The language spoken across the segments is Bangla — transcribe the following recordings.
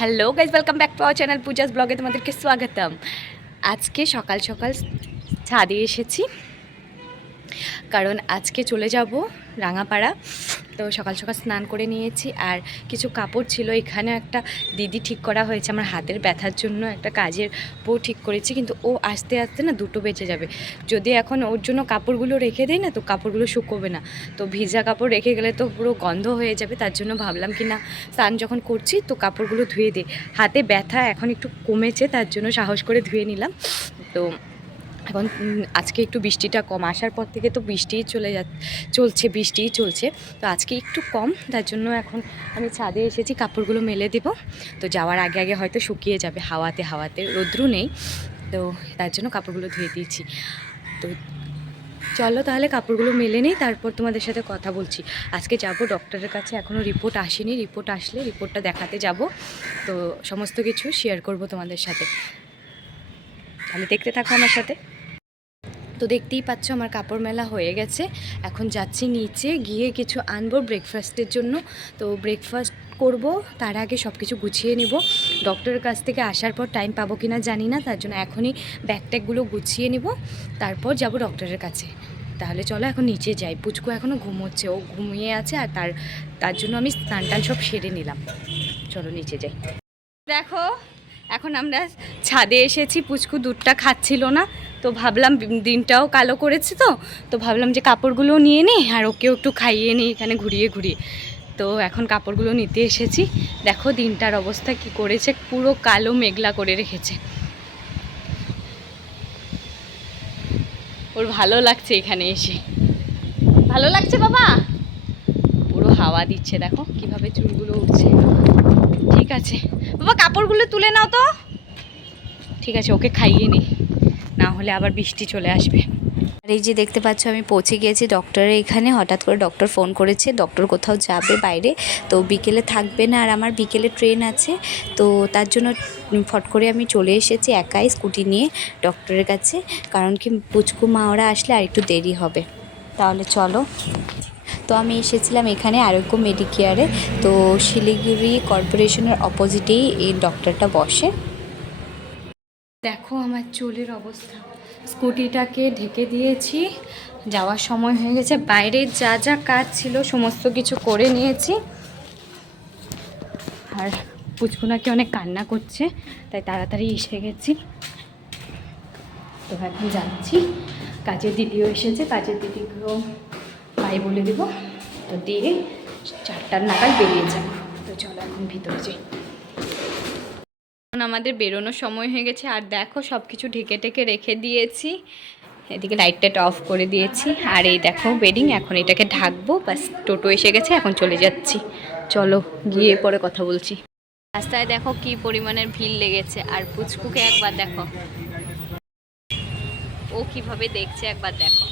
Hello guys welcome back to our channel Puja's ব্লগে তোমাদেরকে স্বাগতম। আজকে সকাল সকাল ছাদে এসেছি। কারণ আজকে চলে যাব রাঙাপাড়া। তো সকাল সকাল স্নান করে নিয়েছি আর কিছু কাপড় ছিল। এখানে একটা দিদি ঠিক করা হয়েছে। আমার হাতের ব্যথার জন্য একটা কাজের বউ ঠিক করেছি, কিন্তু ও আস্তে আস্তে না দুটো বেঁচে যাবে। যদি এখন ওর জন্য কাপড়গুলো রেখে দেয় না, তো কাপড়গুলো শুকোবে না। তো ভিজা কাপড় রেখে গেলে তো পুরো গন্ধ হয়ে যাবে, তার জন্য ভাবলাম কি না, স্নান যখন করছি, তো কাপড়গুলো ধুয়ে দিই। হাতে ব্যথা এখন একটু কমেছে, তার জন্য সাহস করে ধুয়ে নিলাম। তো এখন আজকে একটু বৃষ্টিটা কম। আসার পর থেকে তো বৃষ্টিই চলে যা চলছে, বৃষ্টিই চলছে। তো আজকে একটু কম, তার জন্য এখন আমি ছাদে এসেছি, কাপড়গুলো মেলে দেব। তো যাওয়ার আগে আগে হয়তো শুকিয়ে যাবে, হাওয়াতে হাওয়াতে রোদ্রু নেই। তো তার জন্য কাপড়গুলো ধুয়ে দিয়েছি। তো চলো তাহলে কাপড়গুলো মেলে নেই, তারপর তোমাদের সাথে কথা বলছি। আজকে যাব ডক্টরের কাছে এখনও রিপোর্ট আসেনি। রিপোর্ট আসলে রিপোর্টটা দেখাতে যাব। তো সমস্ত কিছু শেয়ার করব তোমাদের সাথে। তাহলে দেখতে থাকো আমার সাথে। তো দেখতেই পাচ্ছ আমার কাপড় মেলা হয়ে গেছে। এখন যাচ্ছি নিচে গিয়ে কিছু আনব ব্রেকফাস্টের জন্য। তো ব্রেকফাস্ট করব, তার আগে সব কিছু গুছিয়ে নেব। ডক্টরের কাছ থেকে আসার পর টাইম পাবো কি না জানি না, তার জন্য এখনই ব্যাগ ট্যাগগুলো গুছিয়ে নেব। তারপর যাব ডক্টরের কাছে। তাহলে চলো এখন নিচে যাই। পুচকু এখনও ঘুমোচ্ছে, ও ঘুমিয়ে আছে আর তার তার জন্য আমি স্নান টান সব সেরে নিলাম। চলো নিচে যাই। দেখো, এখন আমরা ছাদে এসেছি। পুচকু দুধটা খাচ্ছিল না। তো ভাবলাম দিনটাও কালো করেছে তো তো ভাবলাম যে কাপড়গুলো নিয়ে নিই আর ওকেও একটু খাইয়ে নিই এখানে ঘুরিয়ে ঘুরিয়ে। তো এখন কাপড়গুলো নিতে এসেছি। দেখো দিনটার অবস্থা কি করেছে, পুরো কালো মেঘলা করে রেখেছে। ওর ভালো লাগছে এখানে এসে। ভালো লাগছে বাবা? পুরো হাওয়া দিচ্ছে, দেখো কীভাবে চুলগুলো উঠছে ঠিক আছে। বাবা, কাপড়গুলো তুলে নাও তো। ঠিক আছে, ওকে খাইয়ে নি না হলে আবার বৃষ্টি চলে আসবে। আর এই যে দেখতে পাচ্ছ, আমি পৌঁছে গিয়েছি ডক্টরের এখানে। হঠাৎ করে ডক্টর ফোন করেছে ডক্টর কোথাও যাবে বাইরে। তো বিকেলে থাকবে না আর আমার বিকেলে ট্রেন আছে। তো তার জন্য ফট করে আমি চলে এসেছি একাই স্কুটি নিয়ে ডক্টরের কাছে। কারণ কি, পুচকু মা ওরা আসলে আর একটু দেরি হবে। তাহলে চলো। তো আমি এসেছিলাম এখানে আরোগ্য মেডিকেয়ারে তো শিলিগুড়ি কর্পোরেশনের অপোজিটেই এই ডক্টরটা বসে। দেখো আমার চুলের অবস্থা। স্কুটিটাকে ঢেকে দিয়েছি, যাওয়ার সময় হয়ে গেছে। বাইরে যা যা কাজ ছিল সমস্ত কিছু করে নিয়েছি। আর পুচকুনাকে অনেক কান্না করছে, তাই তাড়াতাড়ি এসে গেছি। তো এখন যাচ্ছি। কাজের দিদিও এসেছে, কাজের দিদিকেও বাই বলে দেবো। তো দিয়ে চারটার নাগাদ বেরিয়ে যাব। তো চলো এখন ভিতরে যাই। আমাদের বেরোনোর সময় হয়ে গেছে। আর দেখো সব কিছু ঢেকে টেকে রেখে দিয়েছি। এদিকে লাইটটা অফ করে দিয়েছি। আর এই দেখো বেডিং এখন এটাকে ঢাকবো। বাস টোটো এসে গেছে, এখন চলে যাচ্ছি। চলো, গিয়ে পরে কথা বলছি। রাস্তায় দেখো কি পরিমাণের ভিড় লেগেছে। আর পুচকুকে একবার দেখো। ও কীভাবে দেখছে একবার দেখো।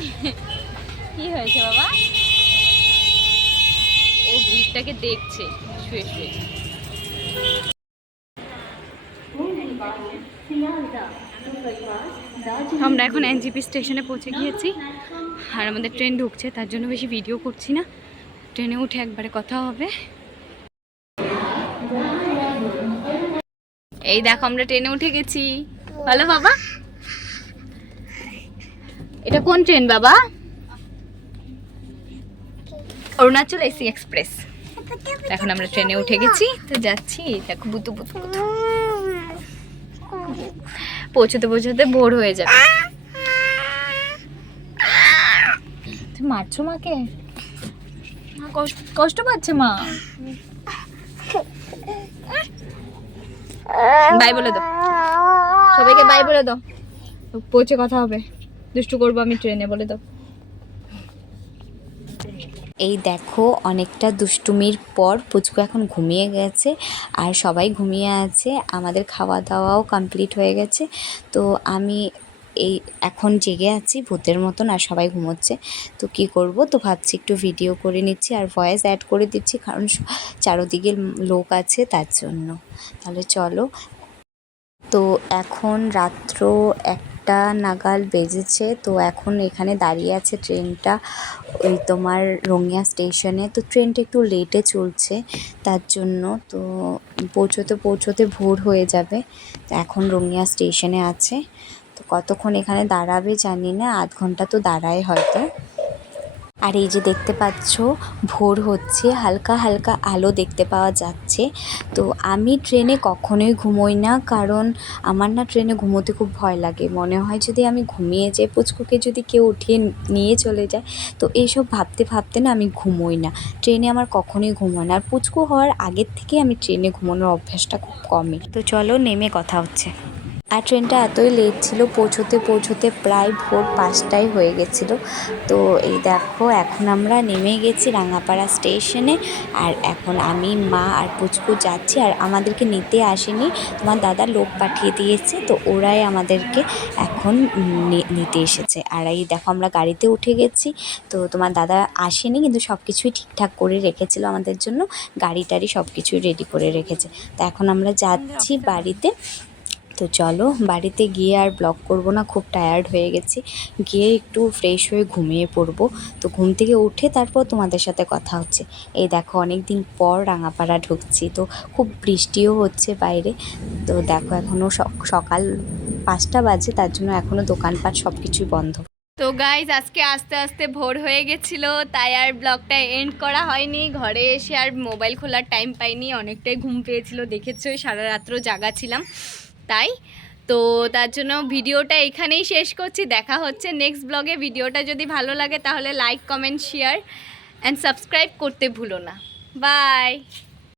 কি হয়েছে বাবা? ভিড়টাকে দেখছে, শুয়ে শুয়ে। আমরা এখন এনজিপি স্টেশনে পৌঁছে গিয়েছি। আর আমাদের ট্রেন ঢুকছে, তার জন্য বেশি ভিডিও করছি না। ট্রেনে উঠে একবারে কথা হবে। এই দেখো, আমরা ট্রেনে উঠে গেছি। ভালো বাবা। এটা কোন ট্রেন বাবা? Arunachal AC express. এখন আমরা ট্রেনে উঠে গেছি, তো যাচ্ছি। দেখো বুতু বুতু বুতু পৌঁছতে পৌঁছতে ভোর হয়ে যাবে। তুমি মারছো মাকে? কষ্ট পাচ্ছে মা। বাই বলে দাও। সবাইকে বাই বলে দাও। পৌঁছে কথা হবে। দুষ্টু করব আমি ট্রেনে বলে দাও। এই দেখো অনেকটা দুষ্টুমির পর পুচকু এখন ঘুমিয়ে গেছে আর সবাই ঘুমিয়ে আছে, আমাদের খাওয়া দাওয়াও কমপ্লিট হয়ে গেছে। তো আমি এই এখন জেগে আছি ভূতের মতন আর সবাই ঘুমোচ্ছে। তো কি করব? তো ভাবছি একটু ভিডিও করে নিচ্ছি আর ভয়েস অ্যাড করে দিচ্ছি কারণ চারোদিকে লোক আছে তার জন্য। তাহলে চলো। তো এখন রাত্র একটা নাগাল বেজেছে। তো এখন এখানে দাঁড়িয়ে আছে ট্রেনটা ওই তোমার রঙিয়া স্টেশনে। তো ট্রেনটা একটু লেটে চলছে, তার জন্য তো পৌঁছোতে পৌঁছোতে ভোর হয়ে যাবে। তো এখন রঙিয়া স্টেশনে আছে। তো কতক্ষণ এখানে দাঁড়াবে জানি না, আধ ঘণ্টা তো দাঁড়ায় হয়তো। আর এই যে দেখতে পাচ্ছ, ভোর হচ্ছে, হালকা হালকা আলো দেখতে পাওয়া যাচ্ছে। তো আমি ট্রেনে কখনোই ঘুমোই না, কারণ আমার না ট্রেনে ঘুমোতে খুব ভয় লাগে। মনে হয় যদি আমি ঘুমিয়ে যাই, পুচকুকে যদি কেউ উঠিয়ে নিয়ে চলে যায়, তো এইসব ভাবতে ভাবতে না আমি ঘুমোই না। ট্রেনে আমার কখনোই ঘুমোয় না। আর পুচকু হওয়ার আগের থেকে আমি ট্রেনে ঘুমানোর অভ্যাসটা খুব কমই। তো চলো, নেমে কথা হচ্ছে। আর ট্রেনটা এতই লেট ছিল, পৌঁছোতে পৌঁছোতে প্রায় ভোর পাঁচটাই হয়ে গেছিল। তো এই দেখো, এখন আমরা নেমে গেছি রাঙাপাড়া স্টেশনে। আর এখন আমি, মা আর পুচকু যাচ্ছি। আর আমাদেরকে নিতে আসেনি। তোমার দাদা লোক পাঠিয়ে দিয়েছে, তো ওরাই আমাদেরকে এখন নিতে এসেছে। আর এই দেখো, আমরা গাড়িতে উঠে গেছি। তো তোমার দাদা আসেনি, কিন্তু সব কিছুই ঠিকঠাক করে রেখেছিল আমাদের জন্য। গাড়ি টাড়ি সব কিছুই রেডি করে রেখেছে। তো এখন আমরা যাচ্ছি বাড়িতে। তো চলো বাড়িতে গিয়ে আর ব্লগ করব না, খুব টায়ার্ড হয়ে গেছি। গিয়ে একটু ফ্রেশ হয়ে ঘুমিয়ে পড়ব। তো ঘুম থেকে উঠে তারপর তোমাদের সাথে কথা হচ্ছে। এই দেখো অনেক দিন পর রাঙাপাড়া ঢুকছি, তো খুব বৃষ্টিও হচ্ছে বাইরে। তো দেখো এখনও সকাল পাঁচটা বাজে, তার জন্য এখনও দোকানপাট সব কিছুই বন্ধ। তো গাইজ আজকে আস্তে আস্তে ভোর হয়ে গেছিল, তাই আর ব্লগটা এন্ড করা হয়নি। ঘরে এসে আর মোবাইল খোলার টাইম পাইনি, অনেকটাই ঘুম পেয়েছিল, দেখেছ, সারা রাত্র জাগা ছিলাম। তাই? তো তার জন্য ভিডিওটা এখানেই শেষ করছি। দেখা হচ্ছে নেক্সট ব্লগে ভিডিওটা যদি ভালো লাগে তাহলে like comment share and subscribe করতে ভুলো না। বাই